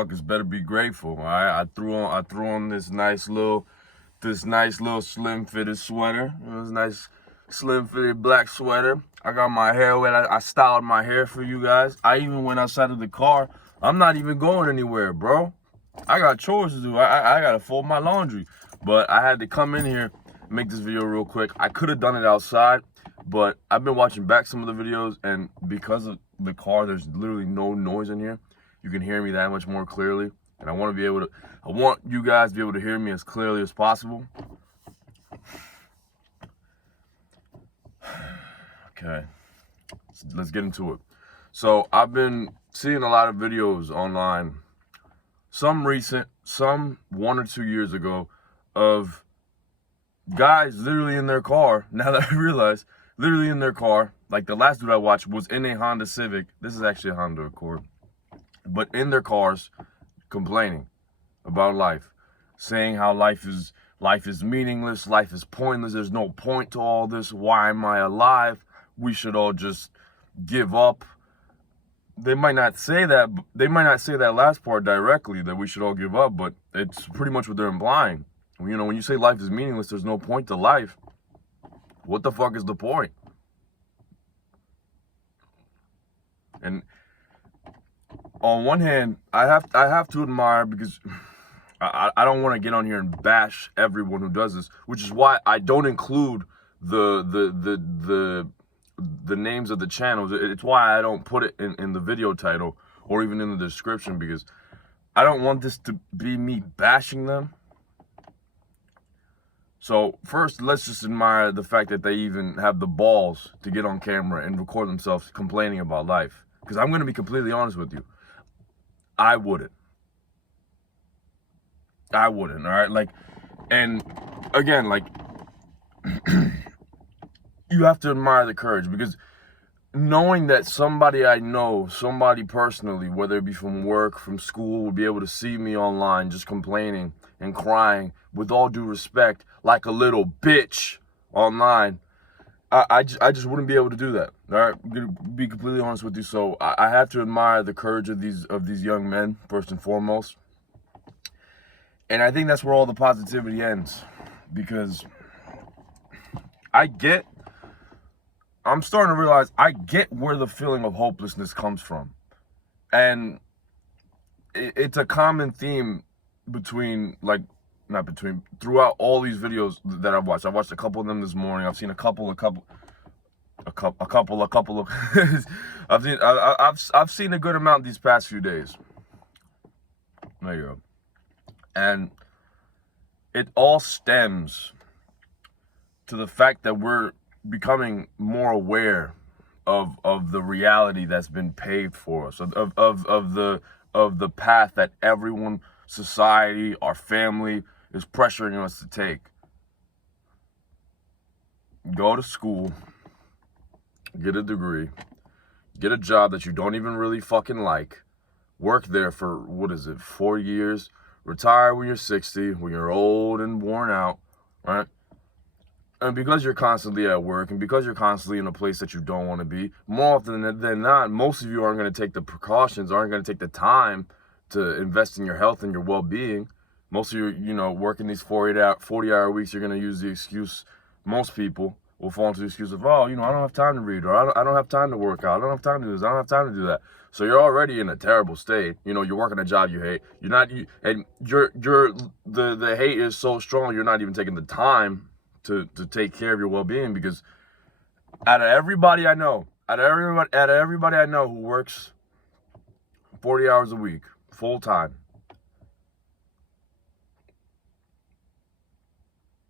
Motherfuckers better be grateful. All right, I threw on this nice little slim fitted sweater. This nice slim fitted black sweater. I got my hair wet. I styled my hair for you guys. I even went outside of the car. I'm not even going anywhere, bro. I got chores to do. I gotta fold my laundry. But I had to come in here and make this video real quick. I could have done it outside, but I've been watching back some of the videos, and because of the car, there's literally no noise in here. You can hear me that much more clearly. And I want you guys to be able to hear me as clearly as possible. Okay, let's get into it. So I've been seeing a lot of videos online, some recent, some 1 or 2 years ago, of guys literally in their car. Now that I realize, literally in their car, like the last dude I watched was in a Honda Civic. This is actually a Honda Accord. But in their cars, complaining about life, saying how life is meaningless, life is pointless, there's no point to all this, why am I alive, we should all just give up. They might not say that last part directly, that we should all give up, but it's pretty much what they're implying. You know, when you say life is meaningless, there's no point to life, what the fuck is the point? And on one hand, I have to admire, because I don't want to get on here and bash everyone who does this, which is why I don't include the names of the channels. It's why I don't put it in the video title or even in the description, because I don't want this to be me bashing them. So first, let's just admire the fact that they even have the balls to get on camera and record themselves complaining about life. Because I'm going to be completely honest with you. I wouldn't, all right? Like, and again, like, you have to admire the courage, because knowing that somebody I know, somebody personally, whether it be from work, from school, would be able to see me online just complaining and crying, with all due respect, like a little bitch online, I just wouldn't be able to do that. All right, I'm gonna be completely honest with you. So I have to admire the courage of these young men, first and foremost. And I think that's where all the positivity ends, because I'm starting to realize I get where the feeling of hopelessness comes from, and it's a common theme throughout all these videos that I've watched. I watched a couple of them this morning. I've seen a couple of I've seen a good amount these past few days. There you go. And it all stems to the fact that we're becoming more aware of the reality that's been paved for us, of the path that everyone, society, our family is pressuring us to take. Go to school, get a degree, get a job that you don't even really fucking like, work there for, 4 years, retire when you're 60, when you're old and worn out, right? And because you're constantly at work, and because you're constantly in a place that you don't want to be, more often than not, most of you aren't going to take the precautions, aren't going to take the time to invest in your health and your well-being. Most of you, working these 40-hour weeks, you're going to use the excuse, most people will fall into the excuse of, I don't have time to read, or I don't have time to work out, I don't have time to do this, I don't have time to do that. So you're already in a terrible state. You're working a job you hate. The hate is so strong, you're not even taking the time to take care of your well-being, because out of everybody I know who works 40 hours a week, full time,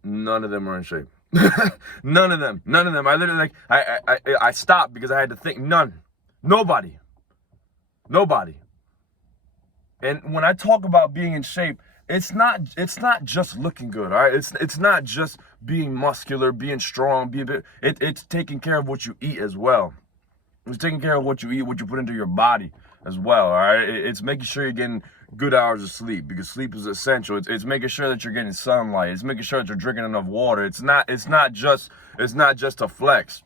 none of them are in shape. None of them. I literally, I stopped because I had to think. Nobody. And when I talk about being in shape, it's not just looking good, all right? It's not just being muscular, being strong, it's taking care of what you eat as well. It's taking care of what you eat, what you put into your body as well, all right? It's making sure you're getting good hours of sleep, because sleep is essential. It's making sure that you're getting sunlight. It's making sure that you're drinking enough water. It's not just a flex.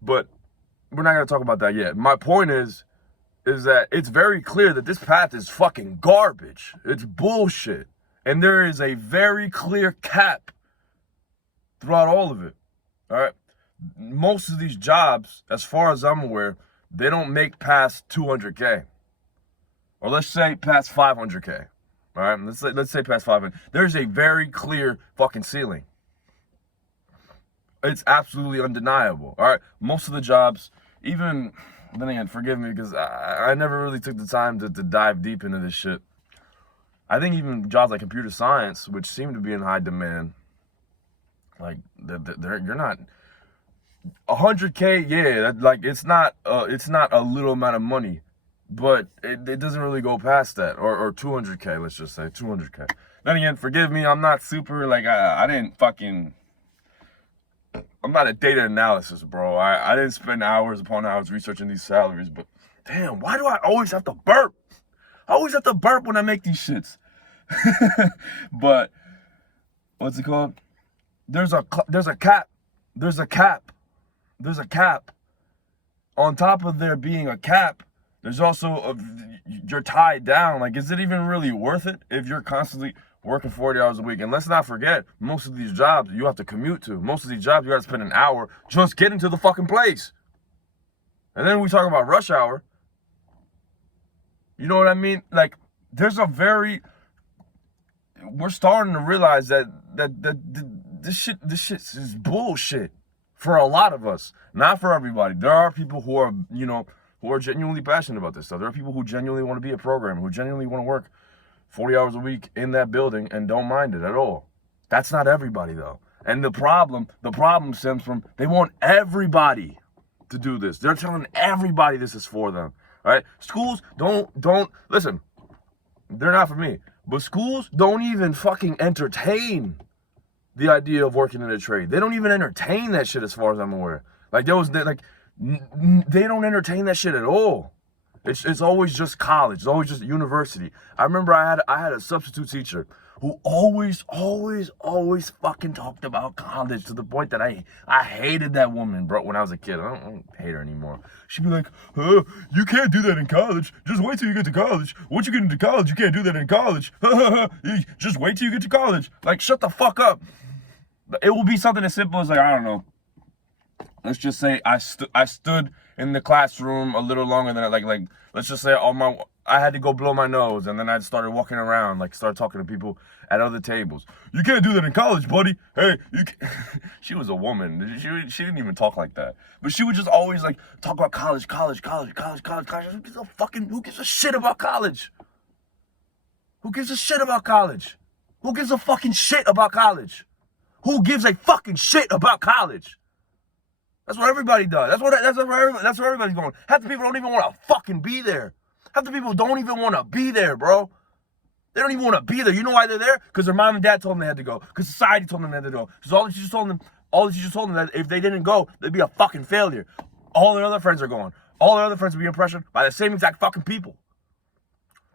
But we're not going to talk about that yet. My point is, is that it's very clear that this path is fucking garbage. It's bullshit. And there is a very clear cap throughout all of it. All right. Most of these jobs, as far as I'm aware, they don't make past 200K. Or let's say past 500K. All right. Let's say past 500. There's a very clear fucking ceiling. It's absolutely undeniable. All right. Most of the jobs, even then again, forgive me because I never really took the time to dive deep into this shit. I think even jobs like computer science, which seem to be in high demand, like you're not 100K. Yeah, it's not a little amount of money, but it doesn't really go past that, or 200K. Let's just say 200K. Then again, forgive me, I'm not super like I didn't fucking. I'm not a data analysis, bro. I didn't spend hours upon hours researching these salaries, but damn, why do I always have to burp? I always have to burp when I make these shits. But what's it called? There's a cap. There's a cap. On top of there being a cap, there's also you're tied down. Like, is it even really worth it if you're constantly working 40 hours a week? And let's not forget, most of these jobs you have to commute to. Most of these jobs you got to spend an hour just getting to the fucking place. And then we talk about rush hour. You know what I mean? Like, we're starting to realize that this shit is bullshit for a lot of us, not for everybody. There are people who are, who are genuinely passionate about this stuff. There are people who genuinely want to be a programmer, who genuinely want to work 40 hours a week in that building and don't mind it at all. That's not everybody though. And the problem stems from they want everybody to do this. They're telling everybody this is for them. All right? Schools don't listen. They're not for me. But schools don't even fucking entertain the idea of working in a trade. They don't even entertain that shit as far as I'm aware. Like they don't entertain that shit at all. It's always just college. It's always just university. I remember I had a substitute teacher who always fucking talked about college to the point that I hated that woman, bro, when I was a kid. I don't hate her anymore. She'd be like, you can't do that in college. Just wait till you get to college. Once you get into college, you can't do that in college. Just wait till you get to college. Like, shut the fuck up. It will be something as simple as, like, I don't know. Let's just say I stood in the classroom a little longer than like let's just say I had to go blow my nose, and then I started walking around, like started talking to people at other tables. You can't do that in college, buddy. Hey, she was a woman. She didn't even talk like that, but she would just always like talk about college. Who gives a shit about college? Who gives a shit about college? Who gives a fucking shit about college? Who gives a fucking shit about college? That's what everybody does. That's where everybody's going. Half the people don't even want to fucking be there. Half the people don't even want to be there, bro. They don't even want to be there. You know why they're there? Because their mom and dad told them they had to go. Because society told them they had to go. Because all the teachers told them that if they didn't go, they'd be a fucking failure. All their other friends are going. All their other friends are being pressured by the same exact fucking people.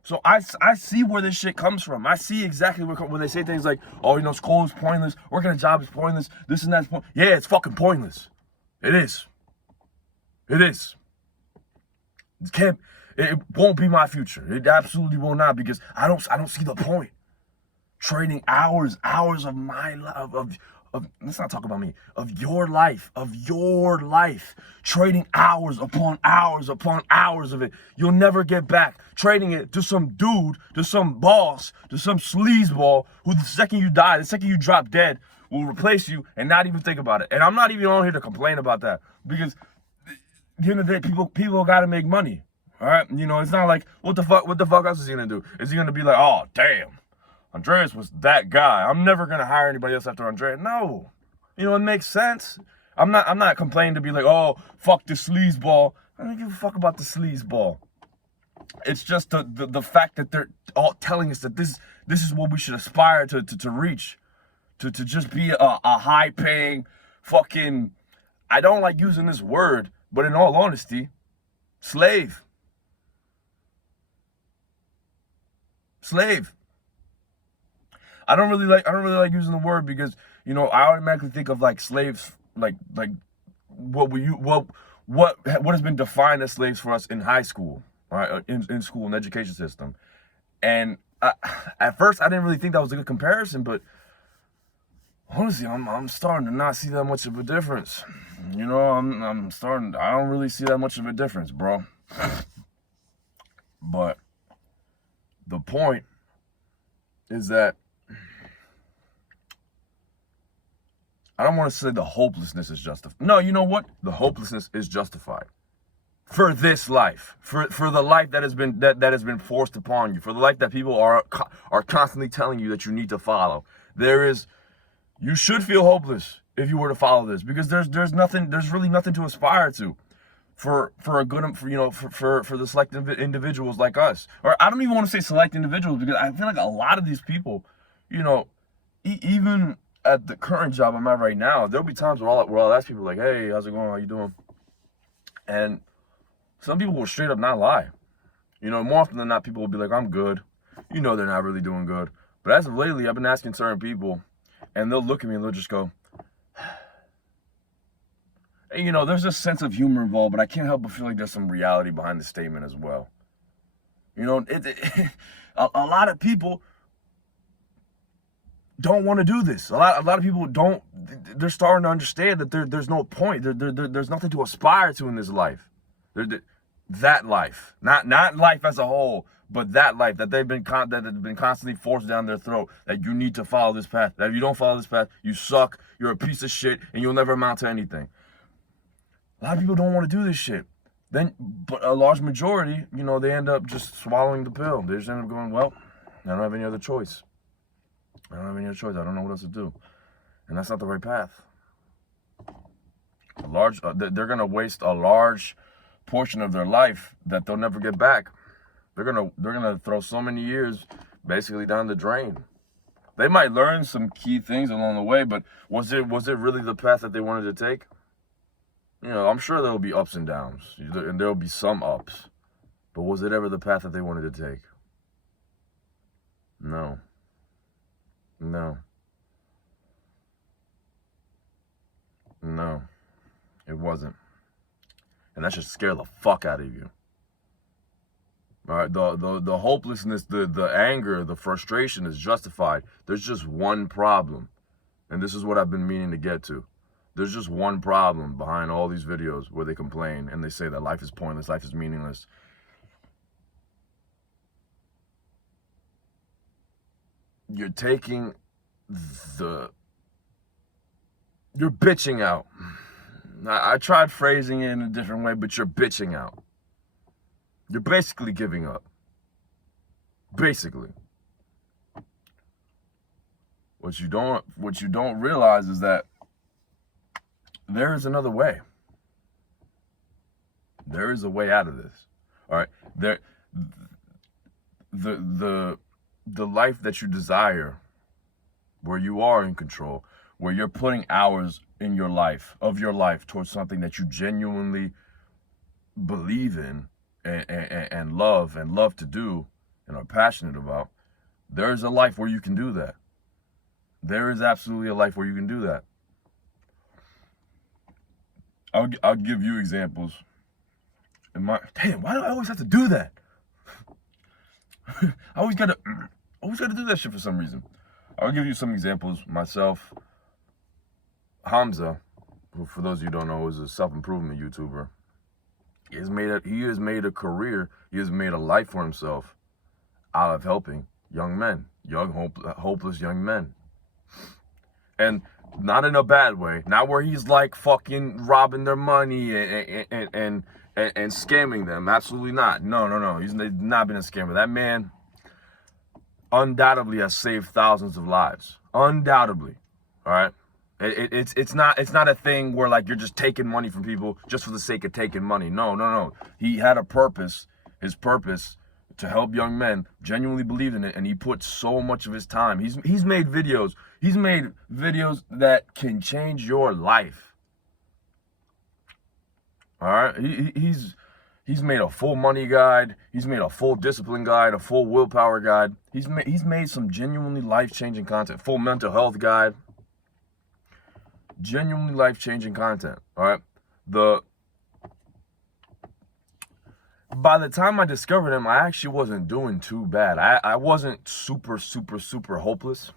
So I see where this shit comes from. I see exactly when they say things like, oh, school is pointless. Working a job is pointless. This and that's pointless. Yeah, it's fucking pointless. It is. It won't be my future. It absolutely will not, because I don't see the point. Trading hours of my life, of let's not talk about me, of your life. Trading hours upon hours of it. You'll never get back. Trading it to some dude, to some boss, to some sleazeball who the second you die, the second you drop dead, will replace you and not even think about it. And I'm not even on here to complain about that, because at the end of the day, people gotta make money. All right, it's not like what the fuck else is he gonna do? Is he gonna be like, oh damn, Andreas was that guy, I'm never gonna hire anybody else after Andreas? No, it makes sense. I'm not complaining to be like, oh fuck the sleazeball. I don't give a fuck about the sleazeball. It's just the fact that they're all telling us that this is what we should aspire to reach. To just be a high-paying fucking, I don't like using this word, but in all honesty, slave. I don't really like using the word because, I automatically think of like slaves, like what has been defined as slaves for us in high school. all right, in school and education system. And at first, I didn't really think that was a good comparison, but honestly, I'm starting to not see that much of a difference. You know, I don't really see that much of a difference, bro. But the point is that I don't want to say the hopelessness is justified. No, you know what? The hopelessness is justified for this life, for the life that has been forced upon you, for the life that people are constantly telling you that you need to follow. You should feel hopeless if you were to follow this, because there's really nothing to aspire to for the selected individuals like us. Or I don't even want to say select individuals, because I feel like a lot of these people, you know, even at the current job I'm at right now, there'll be times where I'll ask people like, hey, how's it going? How you doing? And some people will straight up not lie. You know, more often than not, people will be like, I'm good. You know, they're not really doing good. But as of lately, I've been asking certain people, and they'll look at me and they'll just go, and, you know, there's a sense of humor involved, but I can't help but feel like there's some reality behind the statement as well. You know, a lot of people don't want to do this. A lot of people don't. They're starting to understand that there's no point. There's nothing to aspire to in this life. That life, not life as a whole, but that life that they've been constantly forced down their throat. That you need to follow this path. That if you don't follow this path, you suck. You're a piece of shit, and you'll never amount to anything. A lot of people don't want to do this shit. But a large majority, you know, they end up just swallowing the pill. They just end up going, well, I don't have any other choice. I don't have any other choice. I don't know what else to do. And that's not the right path. They're going to waste a large portion of their life that they'll never get back. They're going to throw so many years basically down the drain. They might learn some key things along the way, but was it really the path that they wanted to take? You know, I'm sure there'll be ups and downs, and there'll be some ups. But was it ever the path that they wanted to take? No. No. No. It wasn't. And that should scare the fuck out of you. All right, the hopelessness, the anger, the frustration is justified. There's just one problem. And this is what I've been meaning to get to. There's just one problem behind all these videos where they complain and they say that life is pointless, life is meaningless. You're bitching out. I tried phrasing it in a different way, but you're bitching out. You're basically giving up. Basically. What you don't realize is that there is another way. There is a way out of this. All right. The life that you desire, where you are in control, where you're putting hours in your life towards something that you genuinely believe in and love to do and are passionate about, there is a life where you can do that. There is absolutely a life where you can do that. I'll give you examples. Damn, why do I always have to do that? I always gotta do that shit for some reason. I'll give you some examples. Myself, Hamza, who for those of you who don't know is a self-improvement YouTuber. He has made a career, he has made a life for himself out of helping young men, hopeless young men. And not in a bad way, not where he's like fucking robbing their money and scamming them. Absolutely not. No. He's not been a scammer. That man undoubtedly has saved thousands of lives. Undoubtedly. All right. It's not a thing where like you're just taking money from people just for the sake of taking money. No. He had a purpose. His purpose to help young men, genuinely believed in it, and he put so much of his time. He's made videos. He's made videos that can change your life. All right, he's made a full money guide. He's made a full discipline guide, a full willpower guide. He's made some genuinely life-changing content. Full mental health guide. Genuinely life-changing content. All right, by the time I discovered him, I actually wasn't doing too bad. I wasn't super, super, super hopeless.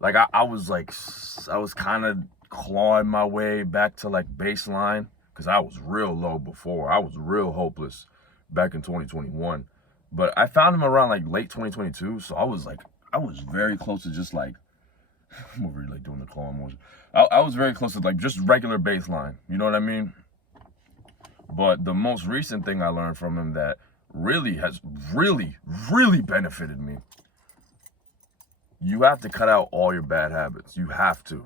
Like I was kind of clawing my way back to like baseline because I was real low before. I was real hopeless back in 2021. But I found him around like late 2022. So I was very close to just like, I'm over here like doing the clawing motion. I was very close to like just regular baseline. You know what I mean? But the most recent thing I learned from him that really has really benefited me, you have to cut out all your bad habits. You have to.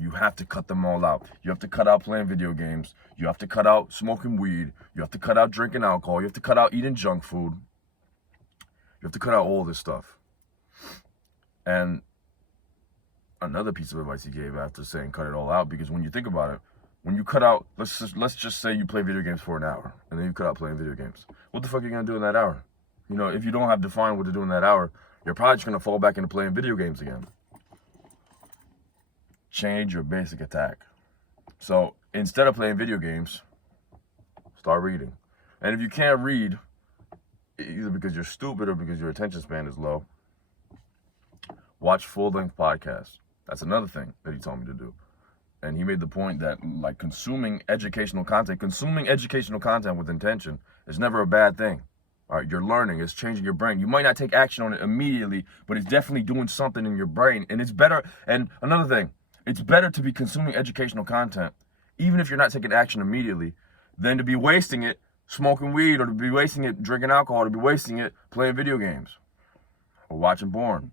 You have to cut them all out. You have to cut out playing video games. You have to cut out smoking weed. You have to cut out drinking alcohol. You have to cut out eating junk food. You have to cut out all this stuff. And another piece of advice he gave after saying cut it all out, because when you think about it, when you cut out, let's just say you play video games for an hour, and then you cut out playing video games. What the fuck are you gonna do in that hour? You know, if you don't have defined what to do in that hour, you're probably just gonna fall back into playing video games again. Change your basic attack. So instead of playing video games, start reading. And if you can't read, either because you're stupid or because your attention span is low, watch full-length podcasts. That's another thing that he told me to do. And he made the point that like consuming educational content with intention is never a bad thing. All right, you're learning, it's changing your brain. You might not take action on it immediately, but it's definitely doing something in your brain. And it's better, and another thing, it's better to be consuming educational content, even if you're not taking action immediately, than to be wasting it smoking weed, or to be wasting it drinking alcohol, or to be wasting it playing video games or watching porn.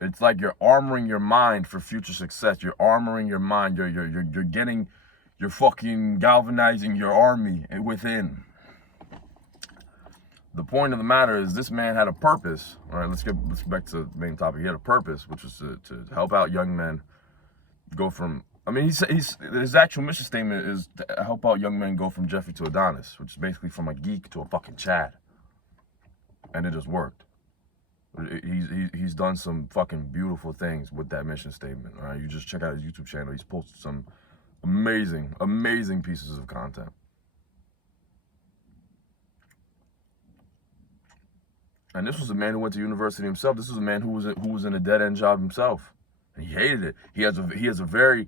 It's like you're armoring your mind for future success. You're armoring your mind. You're getting, you're fucking galvanizing your army within. The point of the matter is this man had a purpose. All right, let's get back to the main topic. He had a purpose, which was to help out young men go from, I mean, his actual mission statement is to help out young men go from Jeffrey to Adonis, which is basically from a geek to a fucking Chad. And it just worked. He's done some fucking beautiful things with that mission statement. All right, you just check out his YouTube channel. He's posted some amazing pieces of content. And this was a man who went to university himself. This was a man who was in a dead end job himself, and he hated it. He has a very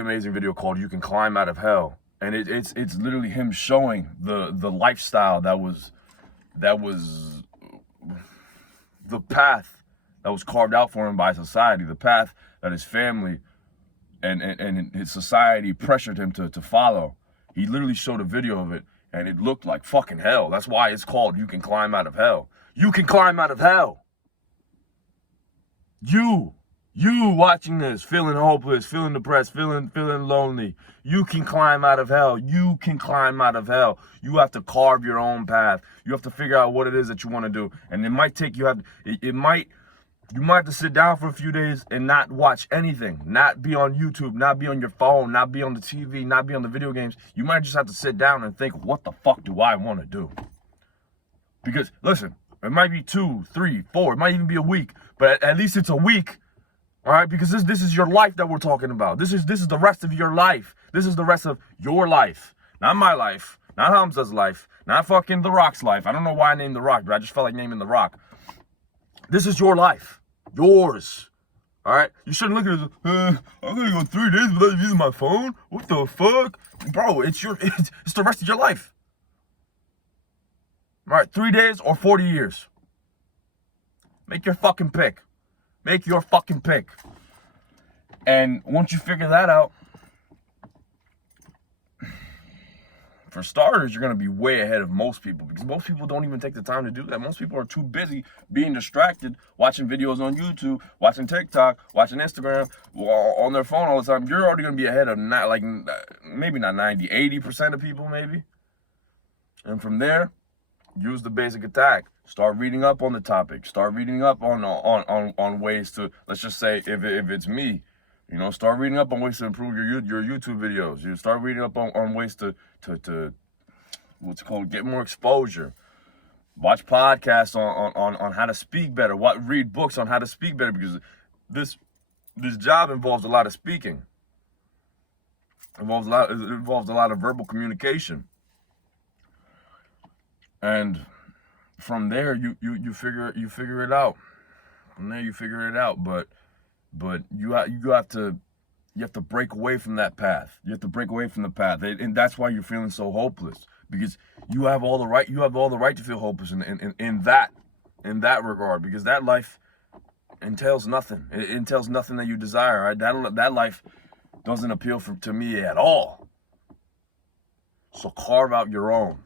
amazing video called "You Can Climb Out of Hell," and it's literally him showing the lifestyle that was the path that was carved out for him by society, the path that his family and his society pressured him to follow. He literally showed a video of it, and it looked like fucking hell. That's why it's called "You Can Climb Out of Hell." You can climb out of hell. You watching this, feeling hopeless, feeling depressed, feeling lonely. You can climb out of hell. You can climb out of hell. You have to carve your own path. You have to figure out what it is that you want to do. And it might take you you might have to sit down for a few days and not watch anything, not be on YouTube, not be on your phone, not be on the TV, not be on the video games. You might just have to sit down and think, what the fuck do I want to do? Because listen, it might be 2, 3, 4, it might even be a week, but at least it's a week. All right, because this is your life that we're talking about. This is the rest of your life. This is the rest of your life. Not my life, not Hamza's life, not fucking The Rock's life. I don't know why I named The Rock, but I just felt like naming The Rock. This is your life. Yours. All right? You shouldn't look at it as, I'm going to go 3 days without using my phone? What the fuck? Bro, it's the rest of your life. All right, 3 days or 40 years. Make your fucking pick. Make your fucking pick. And once you figure that out, for starters, you're going to be way ahead of most people, because most people don't even take the time to do that. Most people are too busy being distracted, watching videos on YouTube, watching TikTok, watching Instagram, on their phone all the time. You're already going to be ahead of maybe not 90, 80% of people maybe. And from there, use the basic attack. Start reading up on the topic. Start reading up on ways to, let's just say, if it's me, you know, start reading up on ways to improve your YouTube videos. You start reading up on ways to what's it called, get more exposure. Watch podcasts on how to speak better. Read books on how to speak better, because this job involves a lot of speaking. It involves a lot of verbal communication. And from there you figure it out. From there you figure it out. But you have to break away from that path. You have to break away from the path, and that's why you're feeling so hopeless, because you have all the right. You have all the right to feel hopeless in that regard, because that life entails nothing. It entails nothing that you desire. Right? That life doesn't appeal to me at all. So carve out your own.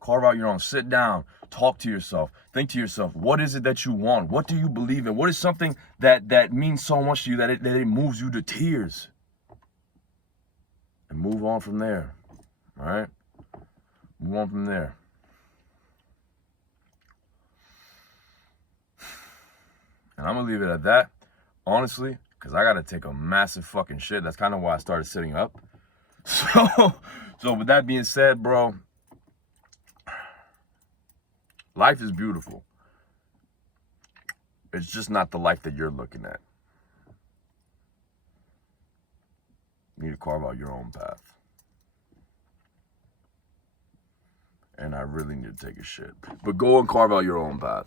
Carve out your own. Sit down. Talk to yourself. Think to yourself, what is it that you want? What do you believe in? What is something that means so much to you that it moves you to tears? And move on from there. All right? Move on from there. And I'm going to leave it at that, honestly, because I got to take a massive fucking shit. That's kind of why I started sitting up. So with that being said, bro, life is beautiful. It's just not the life that you're looking at. You need to carve out your own path. And I really need to take a shit. But go and carve out your own path.